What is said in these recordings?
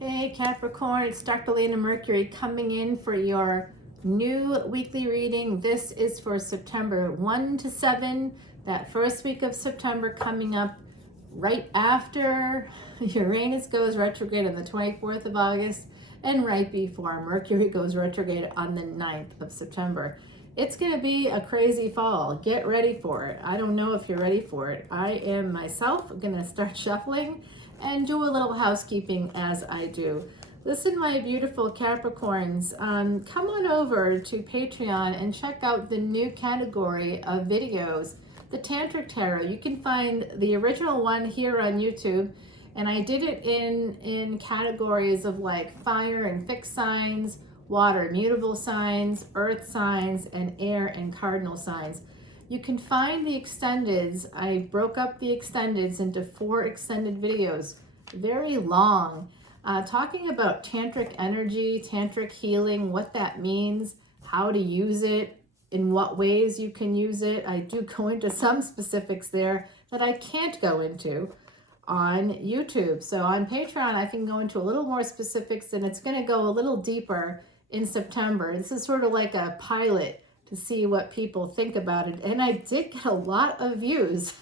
Hey Capricorn, it's Dr. Leona Mercury coming in for your new weekly reading. This is for September 1 to 7, that first week of September coming up right after Uranus goes retrograde on the 24th of August and right before Mercury goes retrograde on the 9th of September. It's going to be a crazy fall. Get ready for it. I don't know if you're ready for it. I am myself going to start shuffling and do a little housekeeping as I do. Listen, my beautiful Capricorns, come on over to Patreon and check out the new category of videos, the Tantric Tarot. You can find the original one here on YouTube, and I did it in categories of like fire and fixed signs, water, mutable signs, earth signs, and air and cardinal signs. You can find the extendeds. I broke up the extendeds into 4 extended videos, very long, talking about tantric energy, tantric healing, what that means, how to use it, in what ways you can use it. I do go into some specifics there that I can't go into on YouTube. So on Patreon, I can go into a little more specifics, and it's going to go a little deeper in September. This is sort of like a pilot to see what people think about it. And I did get a lot of views,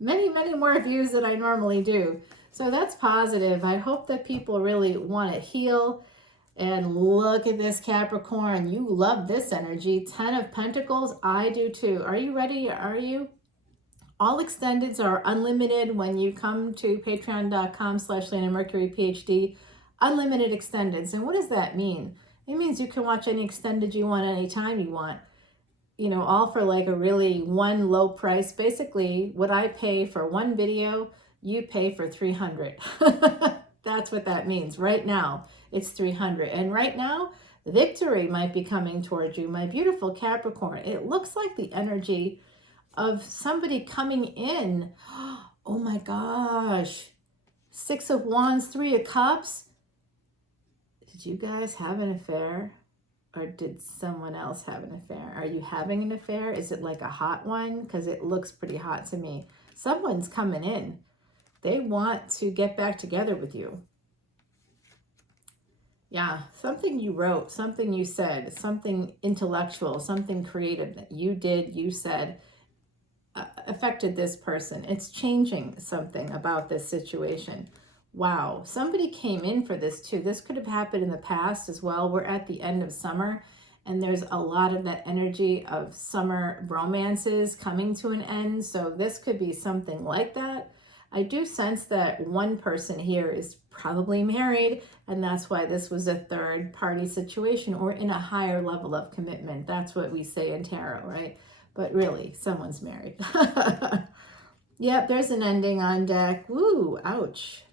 many more views than I normally do. So that's positive. I hope that people really want to heal. And look at this Capricorn. You love this energy. 10 of Pentacles. I do too. Are you ready? Are you? All extendeds are unlimited when you come to patreon.com/leonamercuryphd. Unlimited extendeds. And what does that mean? It means you can watch any extended you want anytime you want. You know, all for like a really one low price. Basically, what I pay for one video, you pay for 300. That's what that means. Right now, it's 300. And right now, victory might be coming towards you, my beautiful Capricorn. It looks like the energy of somebody coming in. Oh my gosh. 6 of Wands, 3 of Cups. Did you guys have an affair? Or did someone else have an affair? Are you having an affair? Is it like a hot one? Because it looks pretty hot to me. Someone's coming in. They want to get back together with you. Yeah, something you wrote, something you said, something intellectual, something creative that you did, you said, affected this person. It's changing something about this situation. Wow, somebody came in for this too. This could have happened in the past as well. We're at the end of summer, and there's a lot of that energy of summer romances coming to an end. So this could be something like that. I do sense that one person here is probably married, and that's why this was a third party situation or in a higher level of commitment. That's what we say in tarot, right? But really, someone's married. Yep, there's an ending on deck. Woo, ouch.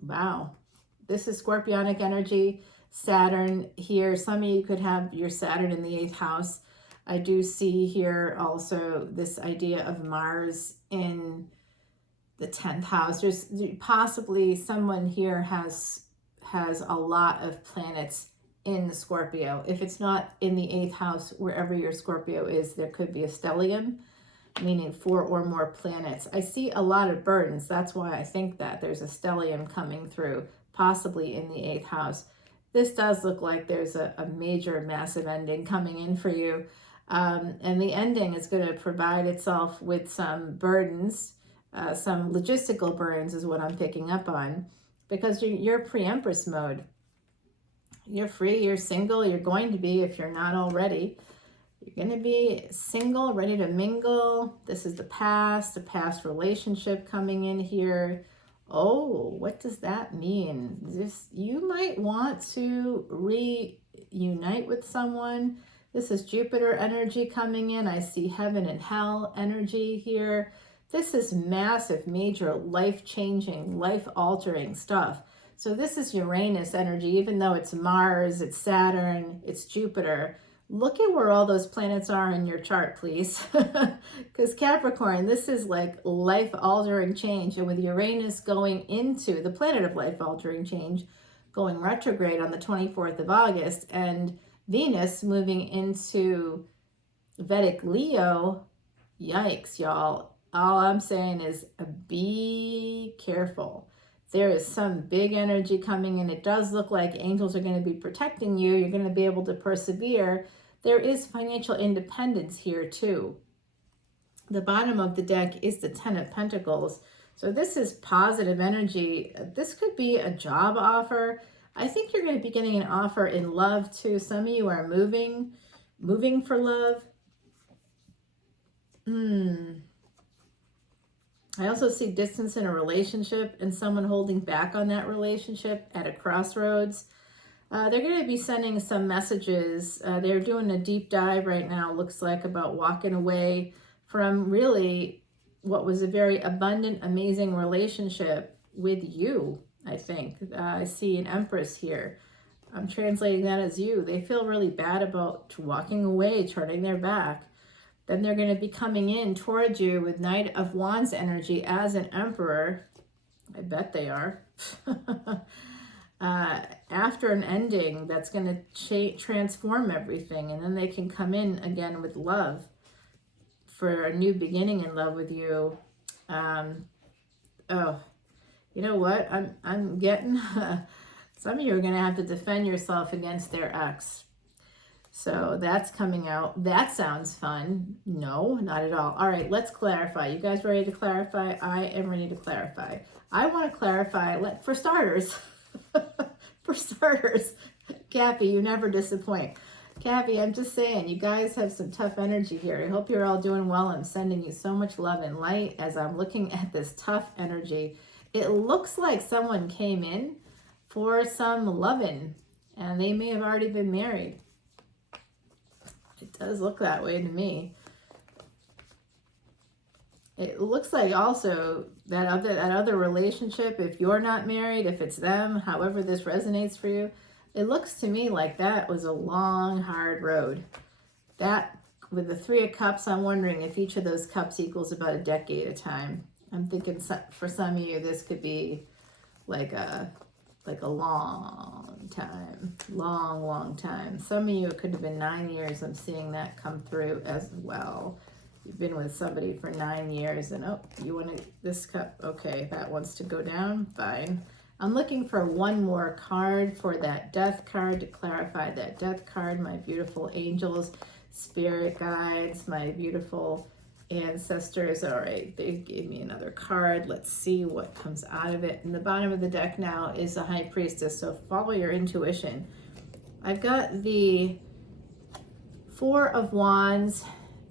Wow. This is Scorpionic energy. Saturn here. Some of you could have your Saturn in the 8th house. I do see here also this idea of Mars in the 10th house. There's possibly someone here has a lot of planets in the Scorpio. If it's not in the 8th house, wherever your Scorpio is, there could be a stellium, meaning 4 or more planets. I see a lot of burdens. That's why I think that there's a stellium coming through, possibly in the 8th house. This does look like there's a major, massive ending coming in for you. And the ending is going to provide itself with some burdens, some logistical burdens is what I'm picking up on, because you're pre-empress mode. You're free, you're single, you're going to be if you're not already. You're going to be single, ready to mingle. This is the past relationship coming in here. Oh, what does that mean? You might want to reunite with someone. This is Jupiter energy coming in. I see heaven and hell energy here. This is massive, major, life-changing, life-altering stuff. So this is Uranus energy, even though it's Mars, it's Saturn, it's Jupiter. Look at where all those planets are in your chart, please. Because Capricorn, this is like life-altering change. And with Uranus going into the planet of life-altering change, going retrograde on the 24th of August, and Venus moving into Vedic Leo, yikes, y'all. All I'm saying is be careful. There is some big energy coming in. It does look like angels are going to be protecting you. You're going to be able to persevere. There is financial independence here too. The bottom of the deck is the Ten of Pentacles. So this is positive energy. This could be a job offer. I think you're going to be getting an offer in love too. Some of you are moving for love. I also see distance in a relationship and someone holding back on that relationship at a crossroads. They're going to be sending some messages. They're doing a deep dive right now, looks like, about walking away from really what was a very abundant, amazing relationship with you, I think. I see an Empress here. I'm translating that as you. They feel really bad about walking away, turning their back. Then they're going to be coming in towards you with Knight of Wands energy as an Emperor. I bet they are. After an ending that's going to transform everything. And then they can come in again with love for a new beginning in love with you. Oh, you know what? I'm getting... some of you are going to have to defend yourself against their ex. So that's coming out. That sounds fun. No, not at all. All right, let's clarify. You guys ready to clarify? I am ready to clarify. I want to clarify, for starters, for starters, Cappy, you never disappoint. Cappy, I'm just saying, you guys have some tough energy here. I hope you're all doing well. I'm sending you so much love and light as I'm looking at this tough energy. It looks like someone came in for some loving, and they may have already been married. It does look that way to me. It looks like also that other relationship, if you're not married, if it's them, however this resonates for you, it looks to me like that was a long, hard road. That, with the Three of Cups, I'm wondering if each of those cups equals about a decade of time. I'm thinking for some of you, this could be like a long time, long time. Some of you, it could have been 9 years. I'm seeing that come through as well. You've been with somebody for 9 years and, oh, you want this cup. Okay, that wants to go down. Fine. I'm looking for one more card for that death card to clarify that death card. My beautiful angels, spirit guides, my beautiful ancestors. All right, they gave me another card. Let's see what comes out of it. And the bottom of the deck now is the High Priestess, so follow your intuition. I've got the Four of Wands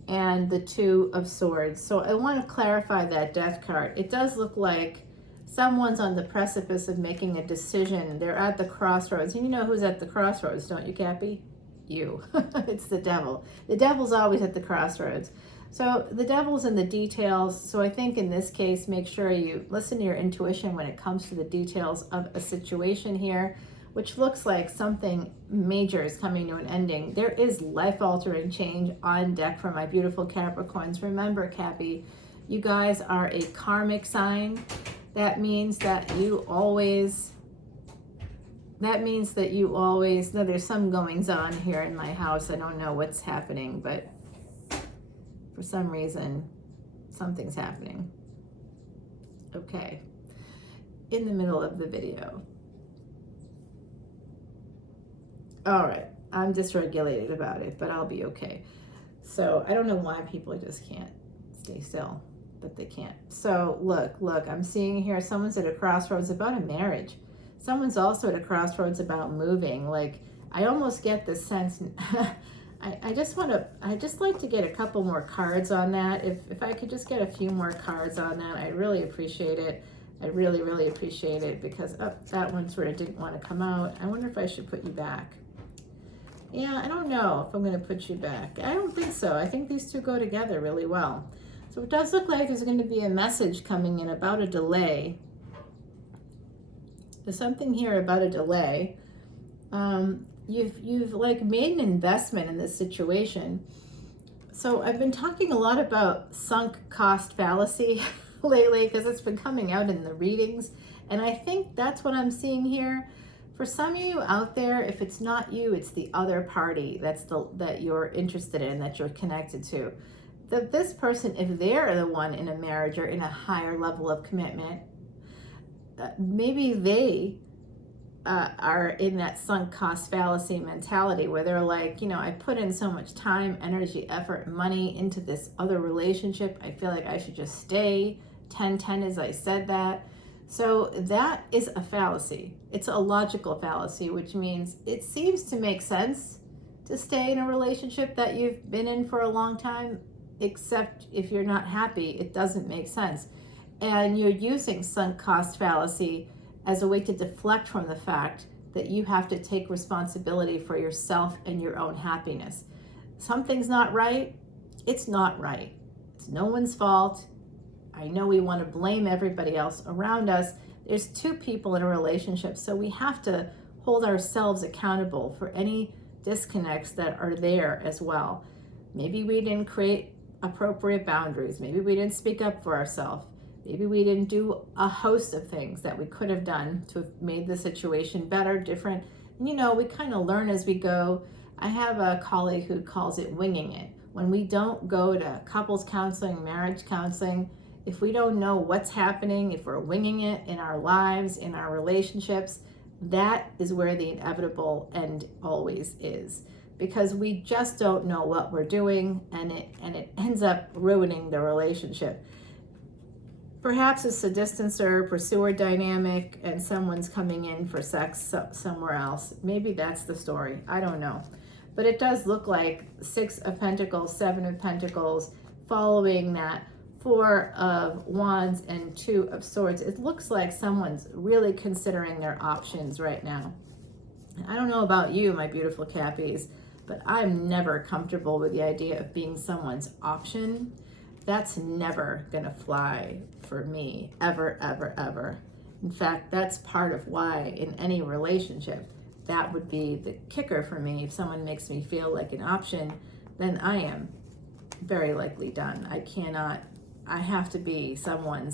and the Two of Swords. So I want to clarify that death card. It does look like someone's on the precipice of making a decision. They're at the crossroads. And you know who's at the crossroads, don't you, Cappy? You. It's the devil. The devil's always at the crossroads. So the devil's in the details. So I think in this case, make sure you listen to your intuition when it comes to the details of a situation here, which looks like something major is coming to an ending. There is life-altering change on deck for my beautiful Capricorns. Remember, Cappy, you guys are a karmic sign. That means that you always, no, there's some goings on here in my house. I don't know what's happening, but for some reason, something's happening. Okay, in the middle of the video. All right, I'm dysregulated about it, but I'll be okay. So I don't know why people just can't stay still, but they can't. So look, I'm seeing here someone's at a crossroads about a marriage. Someone's also at a crossroads about moving. Like, I almost get this sense, I just like to get a couple more cards on that. If I could just get a few more cards on that, I'd really appreciate it. I really appreciate it, because that one sort of didn't want to come out. I wonder if I should put you back. Yeah, I don't know if I'm going to put you back. I don't think so. I think these two go together really well. So it does look like there's going to be a message coming in about a delay. There's something here about a delay. You've like made an investment in this situation. So I've been talking a lot about sunk cost fallacy lately, because it's been coming out in the readings. And I think that's what I'm seeing here. For some of you out there, if it's not you, it's the other party that you're interested in, that you're connected to. This person, if they're the one in a marriage or in a higher level of commitment, maybe they are in that sunk cost fallacy mentality where they're like, I put in so much time, energy, effort, money into this other relationship. I feel like I should just stay. 10-10 as I said that. So that is a fallacy. It's a logical fallacy, which means it seems to make sense to stay in a relationship that you've been in for a long time, except if you're not happy, it doesn't make sense. And you're using sunk cost fallacy as a way to deflect from the fact that you have to take responsibility for yourself and your own happiness. Something's not right. It's not right. It's no one's fault. I know we want to blame everybody else around us. There's two people in a relationship, so we have to hold ourselves accountable for any disconnects that are there as well. Maybe we didn't create appropriate boundaries. Maybe we didn't speak up for ourselves. Maybe we didn't do a host of things that we could have done to have made the situation better, different. We kind of learn as we go. I have a colleague who calls it winging it. When we don't go to couples counseling, marriage counseling, if we don't know what's happening, if we're winging it in our lives, in our relationships, that is where the inevitable end always is. Because we just don't know what we're doing, and it ends up ruining the relationship. Perhaps it's a distancer, pursuer dynamic, and someone's coming in for sex somewhere else. Maybe that's the story. I don't know. But it does look like 6 of Pentacles, 7 of Pentacles, following that 4 of Wands and 2 of Swords. It looks like someone's really considering their options right now. I don't know about you, my beautiful Cappies, but I'm never comfortable with the idea of being someone's option. That's never gonna fly for me, ever, ever, ever. In fact, that's part of why in any relationship, that would be the kicker for me. If someone makes me feel like an option, then I am very likely done. I have to be someone.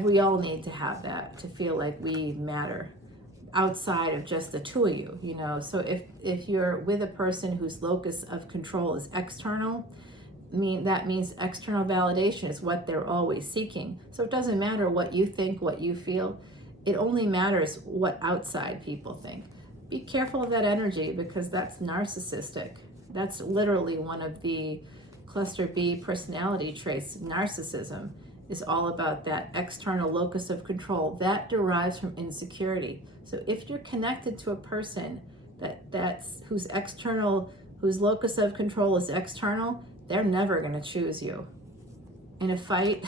We all need to have that, to feel like we matter outside of just the two of you, So if you're with a person whose locus of control is external, that means external validation is what they're always seeking. So it doesn't matter what you think, what you feel. It only matters what outside people think. Be careful of that energy, because that's narcissistic. That's literally one of the cluster B personality traits. Narcissism is all about that external locus of control that derives from insecurity. So if you're connected to a person whose locus of control is external, they're never going to choose you. In a fight,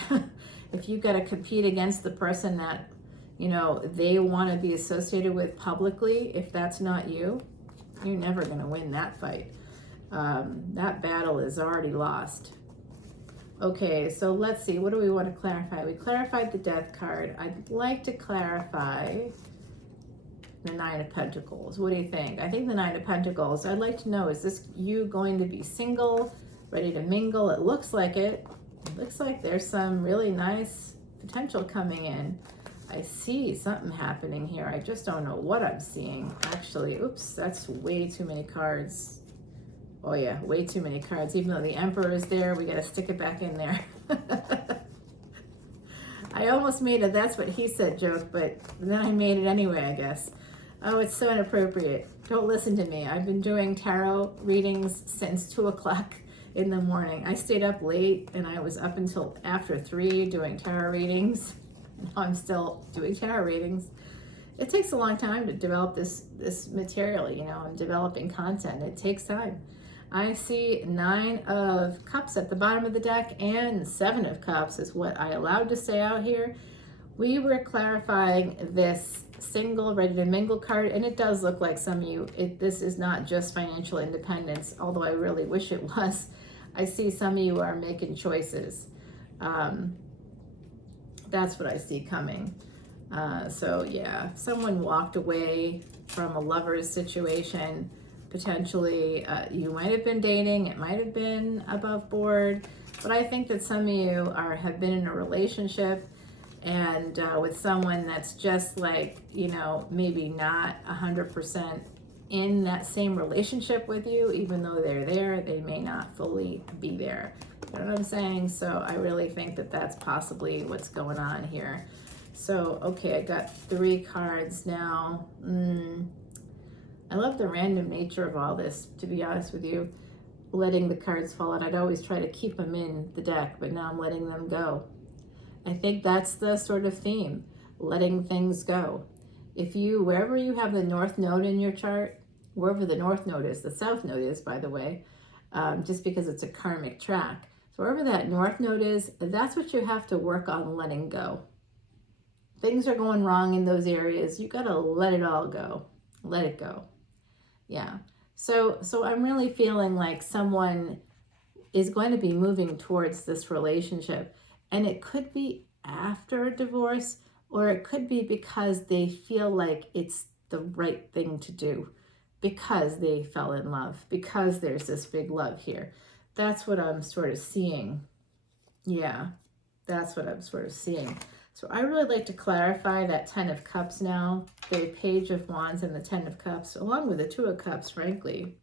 if you got to compete against the person that, they want to be associated with publicly, if that's not you, you're never going to win that fight. That battle is already lost. Okay, so let's see. What do we want to clarify? We clarified the Death card. I'd like to clarify the 9 of Pentacles. What do you think? I think the 9 of Pentacles, I'd like to know, is this you going to be single, ready to mingle? It looks like it. It looks like there's some really nice potential coming in. I see something happening here. I just don't know what I'm seeing. Actually, oops, that's way too many cards. Oh yeah, way too many cards. Even though the Emperor is there, we got to stick it back in there. I almost made a "that's what he said" joke, but then I made it anyway, I guess. Oh, it's so inappropriate. Don't listen to me. I've been doing tarot readings since 2 o'clock in the morning. I stayed up late, and I was up until after 3 doing tarot readings. Now I'm still doing tarot readings. It takes a long time to develop this material, and developing content. It takes time. I see 9 of Cups at the bottom of the deck, and 7 of Cups is what I allowed to stay out here. We were clarifying this single, ready to mingle card, and it does look like some of you, this is not just financial independence, although I really wish it was. I see some of you are making choices. That's what I see coming. So yeah, someone walked away from a lover's situation. Potentially, you might have been dating, it might have been above board, but I think that some of you have been in a relationship and with someone that's just like, maybe not 100% in that same relationship with you. Even though they're there, they may not fully be there. You know what I'm saying? So I really think that that's possibly what's going on here. So, okay, I got 3 cards now. I love the random nature of all this, to be honest with you. Letting the cards fall out. I'd always try to keep them in the deck, but now I'm letting them go. I think that's the sort of theme, letting things go. If you, wherever you have the North Node in your chart, wherever the North Node is, the South Node is, by the way, just because it's a karmic track. So wherever that North Node is, that's what you have to work on letting go. Things are going wrong in those areas. You got to let it all go. Let it go. Yeah. So I'm really feeling like someone is going to be moving towards this relationship. And it could be after a divorce, or it could be because they feel like it's the right thing to do, because they fell in love, because there's this big love here. That's what I'm sort of seeing. Yeah, that's what I'm sort of seeing. So I really like to clarify that 10 of Cups now, the Page of Wands and the 10 of Cups, along with the 2 of Cups, frankly.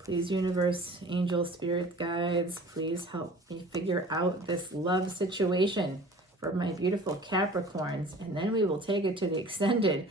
Please, universe, angels, spirit guides, please help me figure out this love situation for my beautiful Capricorns, and then we will take it to the extended.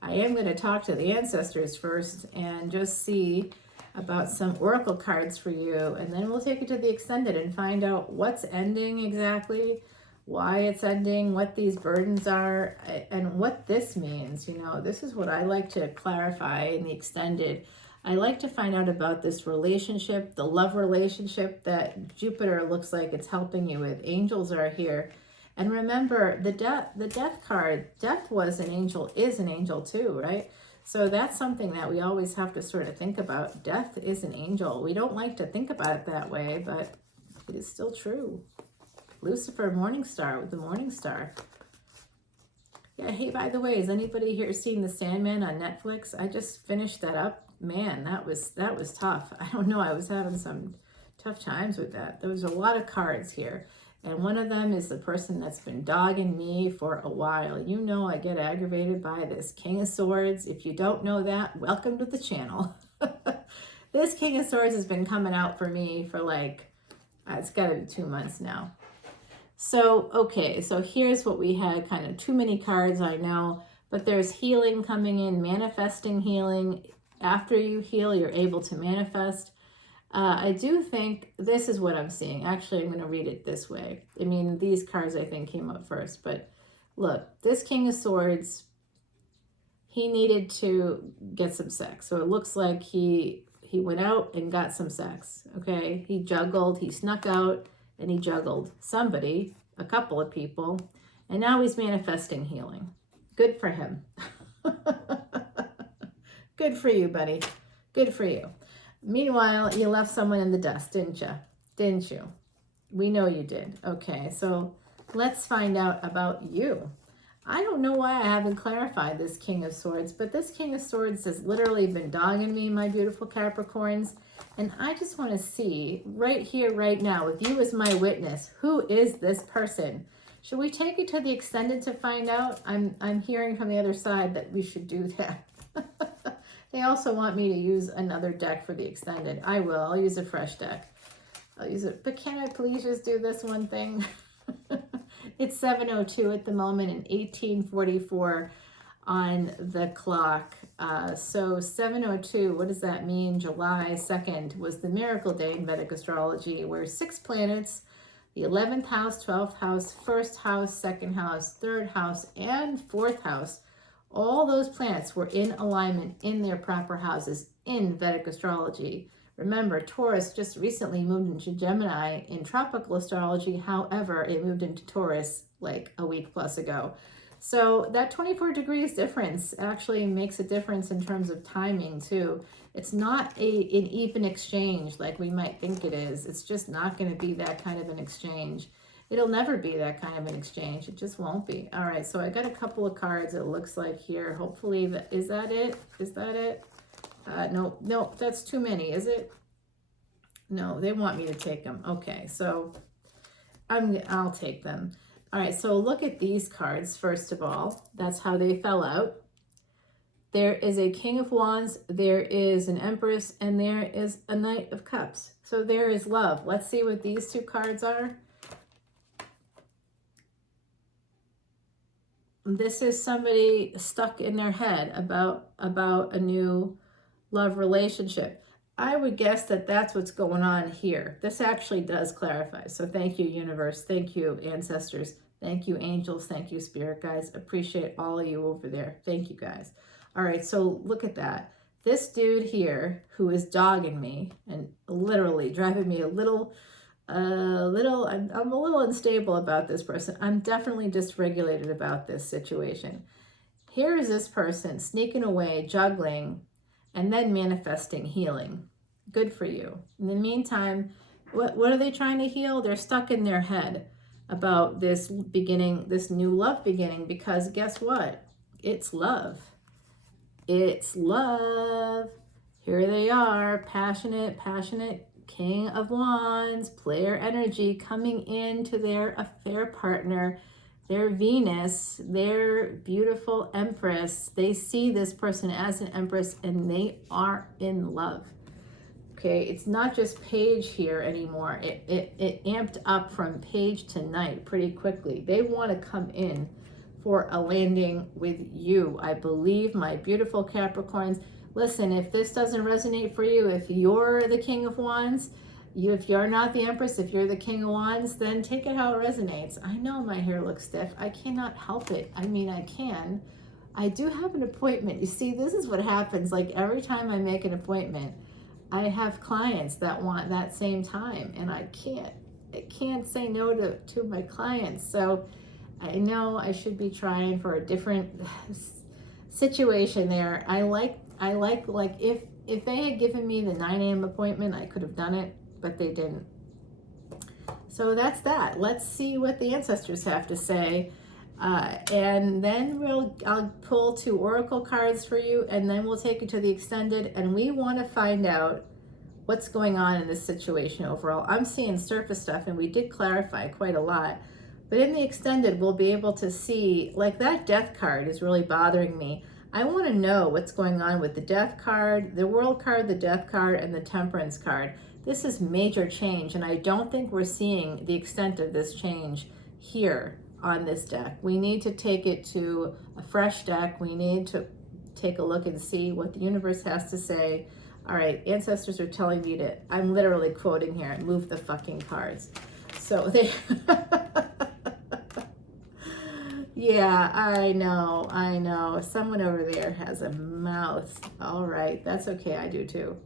I am going to talk to the ancestors first and just see about some oracle cards for you, and then we'll take it to the extended and find out what's ending exactly, why it's ending, what these burdens are, and what this means. You know, this is what I like to clarify in the extended. I like to find out about this relationship, the love relationship that Jupiter looks like it's helping you with. Angels are here. And remember, the death card, death was an angel, is an angel too, right? So that's something that we always have to sort of think about. Death is an angel. We don't like to think about it that way, but it is still true. Lucifer, morning star with the morning star. Yeah, hey, by the way, has anybody here seen The Sandman on Netflix? I just finished that up. Man, that was tough. I don't know, I was having some tough times with that. There was a lot of cards here. And one of them is the person that's been dogging me for a while. You know, I get aggravated by this King of Swords. If you don't know that, welcome to the channel. This King of Swords has been coming out for me for like, it's got to be 2 months now. So, okay, so here's what we had, kind of too many cards, I know, but there's healing coming in, manifesting healing. After you heal, you're able to manifest. I do think this is what I'm seeing. Actually, I'm going to read it this way. I mean, these cards I think came up first, but look, this King of Swords, he needed to get some sex. So it looks like he went out and got some sex, okay? He juggled, he snuck out, and he juggled somebody, a couple of people, and now he's manifesting healing. Good for him. Good for you, buddy. Good for you. Meanwhile, you left someone in the dust, didn't you? Didn't you? We know you did. Okay, so let's find out about you. I don't know why I haven't clarified this King of Swords, but this King of Swords has literally been dogging me, my beautiful Capricorns. And I just want to see right here, right now, with you as my witness, who is this person? Should we take it to the extended to find out? I'm hearing from the other side that we should do that. They also want me to use another deck for the extended. I will. I'll use a fresh deck. I'll use it. But can I please just do this one thing? It's 7:02 at the moment and 18:44 on the clock. So 7:02, what does that mean? July 2nd was the miracle day in Vedic astrology, where 6 planets, the 11th house, 12th house, 1st house, 2nd house, 3rd house, and 4th house, all those planets were in alignment in their proper houses in Vedic astrology. Remember, Taurus just recently moved into Gemini in tropical astrology. However, it moved into Taurus like a week plus ago. So that 24 degrees difference actually makes a difference in terms of timing too. It's not an even exchange like we might think it is. It's just not going to be that kind of an exchange. It'll never be that kind of an exchange. It just won't be. All right, so I got a couple of cards, it looks like here. Hopefully, is that it? Is that it? No, that's too many, is it? No, they want me to take them. Okay, so I'll take them. All right, so look at these cards, first of all. That's how they fell out. There is a King of Wands, there is an Empress, and there is a Knight of Cups. So there is love. Let's see what these two cards are. this is somebody stuck in their head about a new love relationship. I would guess that that's what's going on here. This actually does clarify. So thank you, universe. Thank you, ancestors. Thank you, angels. Thank you, spirit guides. Appreciate all of you over there. Thank you, guys. All right, so look at that. This dude here who is dogging me and literally driving me I'm a little unstable about this person. I'm definitely dysregulated about this situation. Here is this person sneaking away, juggling, and then manifesting healing. Good for you. In the meantime, what are they trying to heal? They're stuck in their head about this beginning, this new love beginning, because guess what? It's love. It's love. Here they are, passionate, King of Wands, player energy coming into their affair partner, their Venus, their beautiful Empress. They see this person as an Empress and they are in love. Okay, it's not just page here anymore. It amped up from page to night pretty quickly. They want to come in for a landing with you. I believe, my beautiful Capricorns. Listen, if this doesn't resonate for you, if you're the King of Wands, if you're not the Empress, if you're the King of Wands, then take it how it resonates. I know my hair looks stiff. I cannot help it. I mean, I can. I do have an appointment. You see, this is what happens. Like every time I make an appointment, I have clients that want that same time, and I can't say no to my clients. So I know I should be trying for a different situation there. I like if they had given me the 9 a.m. appointment, I could have done it, but they didn't. So that's that. Let's see what the ancestors have to say. And then I'll pull 2 oracle cards for you, and then we'll take you to the extended, and we want to find out what's going on in this situation overall. I'm seeing surface stuff, and we did clarify quite a lot. But in the extended, we'll be able to see, like that death card is really bothering me. I want to know what's going on with the death card, the world card, the death card, and the temperance card. This is major change, and I don't think we're seeing the extent of this change here on this deck. We need to take it to a fresh deck. We need to take a look and see what the universe has to say. All right, ancestors are telling me to, I'm literally quoting here, move the fucking cards. So they... Yeah, I know. Someone over there has a mouth. All right, that's okay. I do too.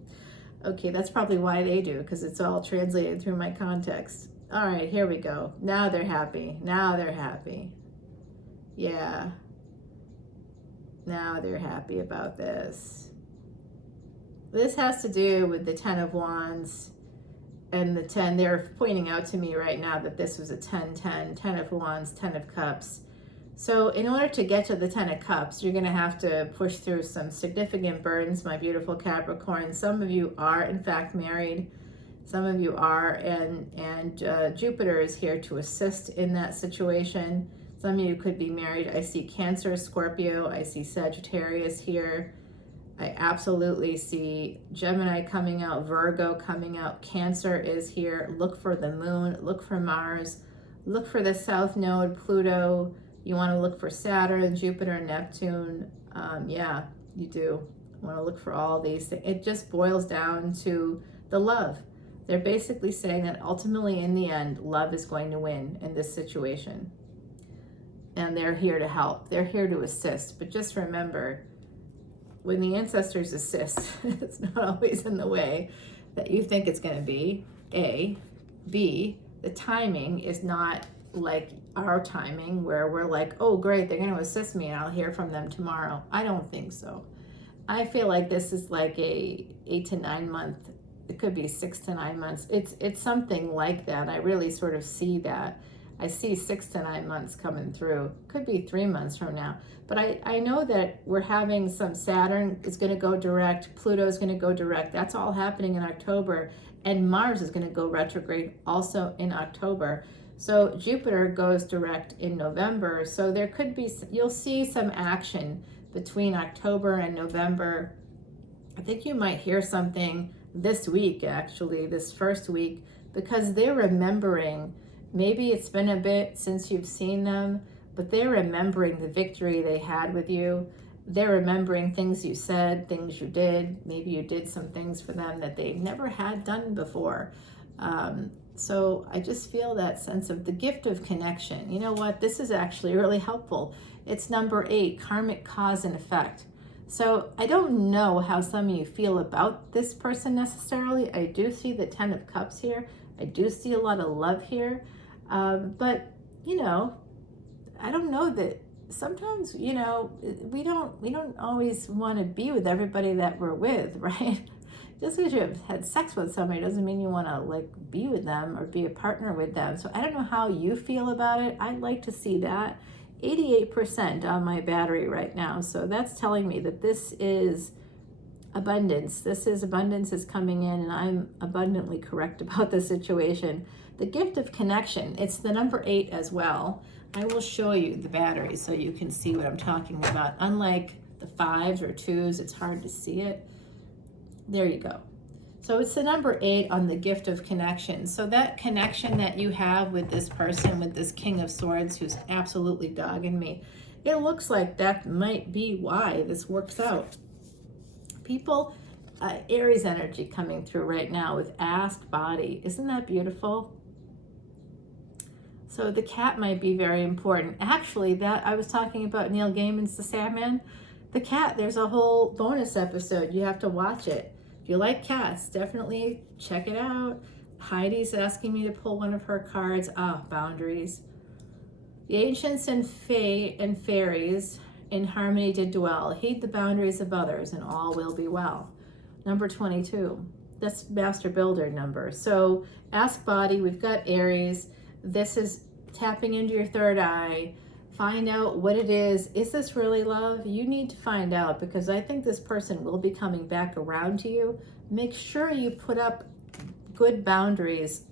Okay, that's probably why they do, because it's all translated through my context. All right, here we go. Now they're happy. Yeah. Now they're happy about this. This has to do with the 10 of Wands and the 10. They're pointing out to me right now that this was a 10-10, 10 of Wands, 10 of Cups. So in order to get to the 10 of Cups, you're going to have to push through some significant burdens, my beautiful Capricorn. Some of you are, in fact, married. Some of you are, and Jupiter is here to assist in that situation. Some of you could be married. I see Cancer, Scorpio. I see Sagittarius here. I absolutely see Gemini coming out, Virgo coming out. Cancer is here. Look for the moon. Look for Mars. Look for the South Node, Pluto. You want to look for Saturn, Jupiter, Neptune. Yeah, you do. You want to look for all these things. It just boils down to the love. They're basically saying that ultimately in the end, love is going to win in this situation. And they're here to help. They're here to assist. But just remember, when the ancestors assist, it's not always in the way that you think it's going to be. A. B, the timing is not like our timing where we're like, oh great, they're going to assist me and I'll hear from them tomorrow. I don't think so. I feel like this is like a 8 to 9 month, it could be 6 to 9 months. It's something like that. I really sort of see that. I see 6 to 9 months coming through. Could be 3 months from now. But I know that we're having some Saturn is going to go direct. Pluto is going to go direct. That's all happening in October. And Mars is going to go retrograde also in October. So Jupiter goes direct in November. So there could be, you'll see some action between October and November. I think you might hear something this week, actually, this first week, because they're remembering. Maybe it's been a bit since you've seen them, but they're remembering the victory they had with you. They're remembering things you said, things you did. Maybe you did some things for them that they've never had done before. So I just feel that sense of the gift of connection. You know what? This is actually really helpful. It's number 8, karmic cause and effect. So I don't know how some of you feel about this person necessarily. I do see the 10 of Cups here. I do see a lot of love here. But, you know, I don't know that sometimes, you know, we don't always want to be with everybody that we're with, right? Just because you have had sex with somebody doesn't mean you want to like be with them or be a partner with them. So I don't know how you feel about it. I'd like to see that. 88% on my battery right now. So that's telling me that this is abundance. This is abundance is coming in, and I'm abundantly correct about the situation. The gift of connection, it's the number 8 as well. I will show you the battery so you can see what I'm talking about. Unlike the 5s or 2s, it's hard to see it. There you go. So it's the number 8 on the gift of connection. So that connection that you have with this person, with this King of Swords who's absolutely dogging me, it looks like that might be why this works out. People, Aries energy coming through right now with asked body. Isn't that beautiful? So the cat might be very important. Actually, that I was talking about Neil Gaiman's The Sandman. The cat, there's a whole bonus episode. You have to watch it. If you like cats, definitely check it out. Heidi's asking me to pull one of her cards. Boundaries. The ancients and fairies in harmony did dwell. Heed the boundaries of others and all will be well. Number 22. That's Master Builder number. So ask body, we've got Aries. This is tapping into your third eye. Find out what it is. Is this really love? You need to find out, because I think this person will be coming back around to you. Make sure you put up good boundaries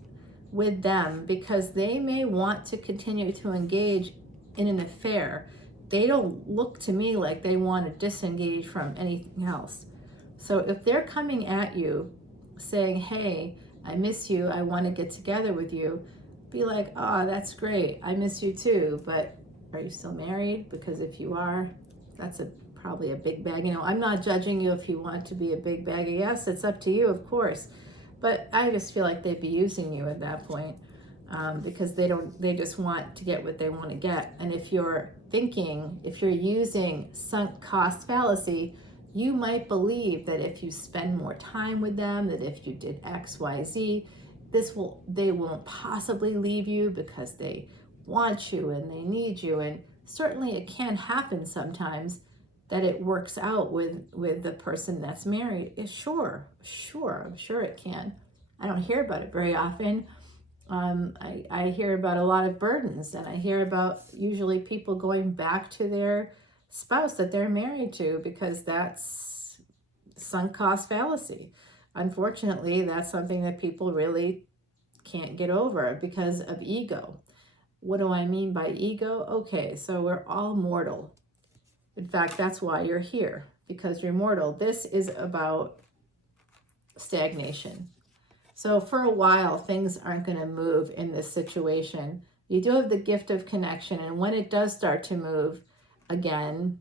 with them, because they may want to continue to engage in an affair. They don't look to me like they want to disengage from anything else. So if they're coming at you saying, hey, I miss you, I want to get together with you, be like, that's great, I miss you too, but are you still married? Because if you are, that's probably a big bag. You know, I'm not judging you if you want to be a big bag of yes, it's up to you, of course. But I just feel like they'd be using you at that point, because they just want to get what they want to get. And if you're using sunk cost fallacy, you might believe that if you spend more time with them, that if you did X, Y, Z, they won't possibly leave you because they want you and they need you. And certainly it can happen sometimes that it works out with the person that's married. Sure, I'm sure it can. I don't hear about it very often. I hear about a lot of burdens, and I hear about usually people going back to their spouse that they're married to, because that's sunk cost fallacy. Unfortunately, that's something that people really can't get over because of ego. What do I mean by ego? Okay, so we're all mortal. In fact, that's why you're here, because you're mortal. This is about stagnation. So for a while, things aren't going to move in this situation. You do have the gift of connection, and when it does start to move again,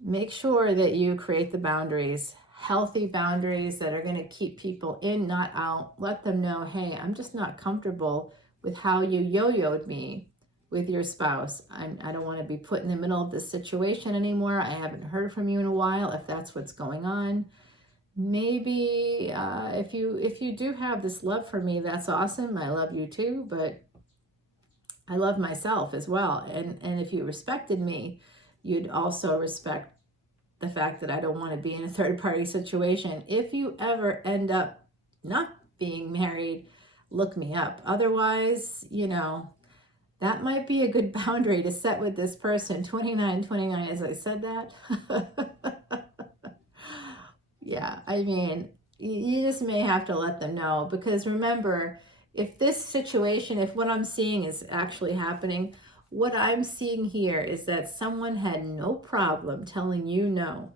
make sure that you create the boundaries, healthy boundaries that are going to keep people in, not out. Let them know, hey, I'm just not comfortable with how you yo-yoed me with your spouse. I don't want to be put in the middle of this situation anymore. I haven't heard from you in a while, if that's what's going on. Maybe if you do have this love for me, that's awesome. I love you too, but I love myself as well. And if you respected me, you'd also respect the fact that I don't want to be in a third-party situation. If you ever end up not being married, look me up. Otherwise, you know, that might be a good boundary to set with this person. 29, as I said that. Yeah, I mean, you just may have to let them know, because remember, if this situation, if what I'm seeing is actually happening, what I'm seeing here is that someone had no problem telling you no.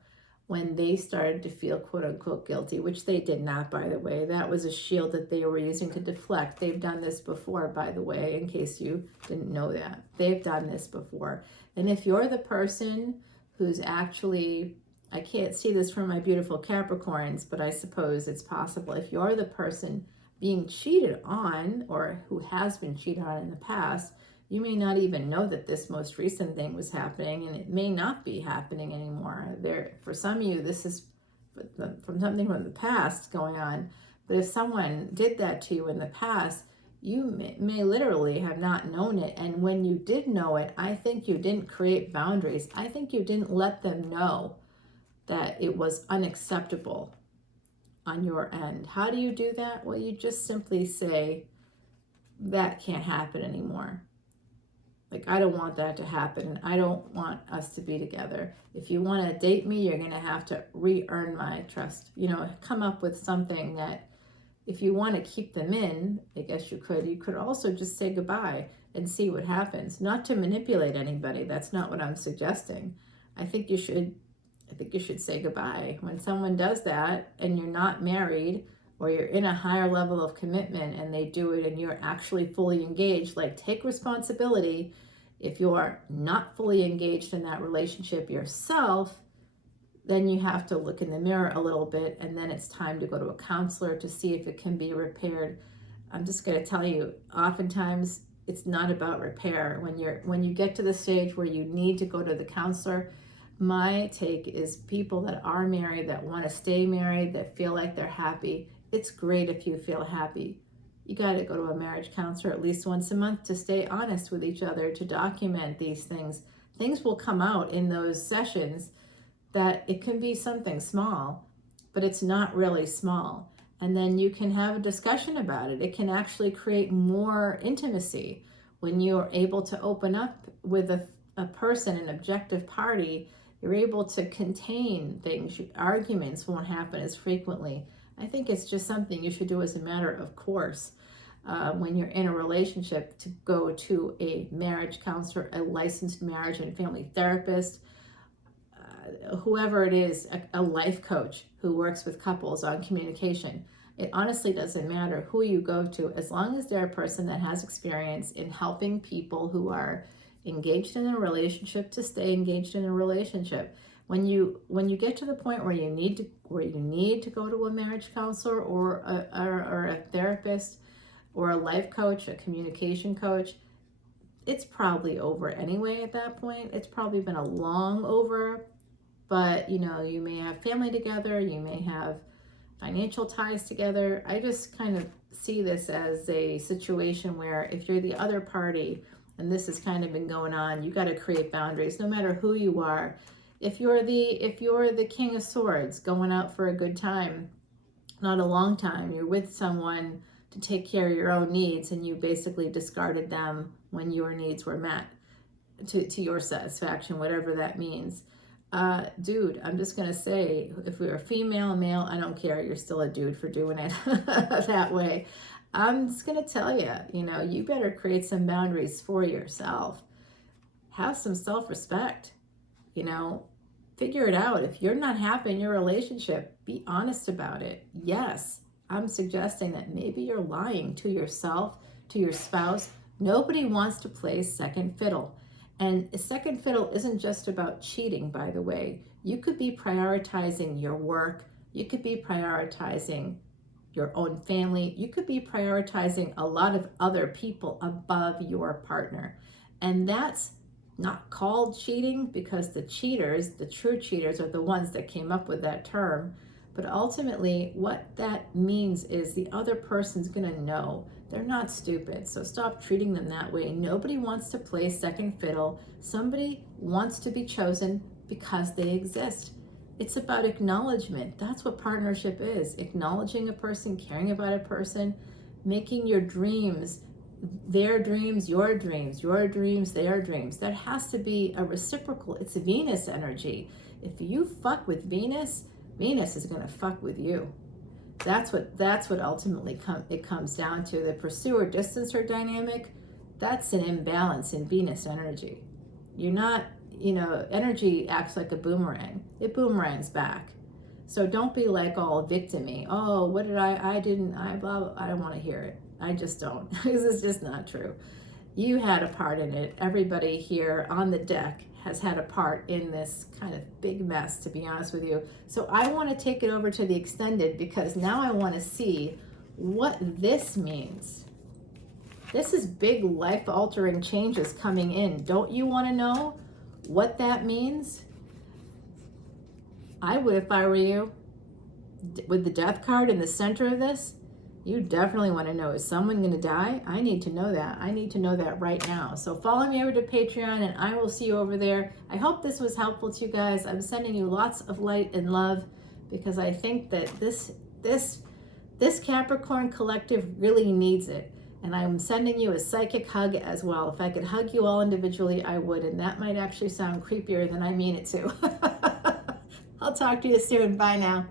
when they started to feel quote unquote guilty, which they did not, by the way. That was a shield that they were using to deflect. They've done this before, by the way, in case you didn't know that. They've done this before. And if you're the person who's actually, I can't see this from my beautiful Capricorns, but I suppose it's possible. If you're the person being cheated on, or who has been cheated on in the past, you may not even know that this most recent thing was happening, and it may not be happening anymore. For some of you, this is from something from the past going on. But if someone did that to you in the past, you may literally have not known it. And when you did know it, I think you didn't create boundaries. I think you didn't let them know that it was unacceptable on your end. How do you do that? Well, you just simply say, that can't happen anymore. Like, I don't want that to happen. I don't want us to be together. If you want to date me, you're going to have to re-earn my trust. Come up with something that, if you want to keep them in, I guess you could. You could also just say goodbye and see what happens. Not to manipulate anybody. That's not what I'm suggesting. I think you should say goodbye. When someone does that and you're not married, or you're in a higher level of commitment and they do it and you're actually fully engaged, like, take responsibility. If you're not fully engaged in that relationship yourself, then you have to look in the mirror a little bit, and then it's time to go to a counselor to see if it can be repaired. I'm just going to tell you, oftentimes it's not about repair. When you get to the stage where you need to go to the counselor, my take is people that are married, that want to stay married, that feel like they're happy. It's great if you feel happy. You got to go to a marriage counselor at least once a month to stay honest with each other, to document these things. Things will come out in those sessions that it can be something small, but it's not really small. And then you can have a discussion about it. It can actually create more intimacy when you're able to open up with a person, an objective party. You're able to contain things. Arguments won't happen as frequently. I think it's just something you should do as a matter of course when you're in a relationship, to go to a marriage counselor, a licensed marriage and family therapist, whoever it is, a life coach who works with couples on communication. It honestly doesn't matter who you go to, as long as they're a person that has experience in helping people who are engaged in a relationship to stay engaged in a relationship. When you get to the point where you need to go to a marriage counselor or a therapist or a life coach, a communication coach, it's probably over anyway at that point. It's probably been a long over, but you may have family together, you may have financial ties together. I just kind of see this as a situation where if you're the other party, and this has kind of been going on, you got to create boundaries no matter who you are. If you're the King of Swords going out for a good time, not a long time, you're with someone to take care of your own needs, and you basically discarded them when your needs were met to your satisfaction, whatever that means. Dude, I'm just going to say, if you're a female, male, I don't care. You're still a dude for doing it that way. I'm just going to tell you, you better create some boundaries for yourself. Have some self-respect, figure it out. If you're not happy in your relationship, be honest about it. Yes, I'm suggesting that maybe you're lying to yourself, to your spouse. Nobody wants to play second fiddle. And second fiddle isn't just about cheating, by the way. You could be prioritizing your work. You could be prioritizing your own family. You could be prioritizing a lot of other people above your partner. And that's not called cheating, because the cheaters, the true cheaters, are the ones that came up with that term. But ultimately, what that means is the other person's going to know. They're not stupid, so stop treating them that way. Nobody wants to play second fiddle. Somebody wants to be chosen because they exist. It's about acknowledgement. That's what partnership is. Acknowledging a person, caring about a person, making your dreams their dreams, your dreams, your dreams, their dreams. There has to be a reciprocal. It's Venus energy. If you fuck with Venus, Venus is going to fuck with you. That's what ultimately it comes down to. The pursuer-distancer dynamic, that's an imbalance in Venus energy. You're not you know, energy acts like a boomerang. It boomerangs back. So don't be like all victim-y. Oh, what did I blah, blah. I don't want to hear it. I just don't. This is just not true. You had a part in it. Everybody here on the deck has had a part in this kind of big mess, to be honest with you. So I want to take it over to the extended, because now I want to see what this means. This is big life-altering changes coming in. Don't you want to know what that means? I would if I were you. With the death card in the center of this, you definitely want to know, is someone going to die? I need to know that. I need to know that right now. So follow me over to Patreon, and I will see you over there. I hope this was helpful to you guys. I'm sending you lots of light and love, because I think that this Capricorn collective really needs it. And I'm sending you a psychic hug as well. If I could hug you all individually, I would. And that might actually sound creepier than I mean it to. I'll talk to you soon. Bye now.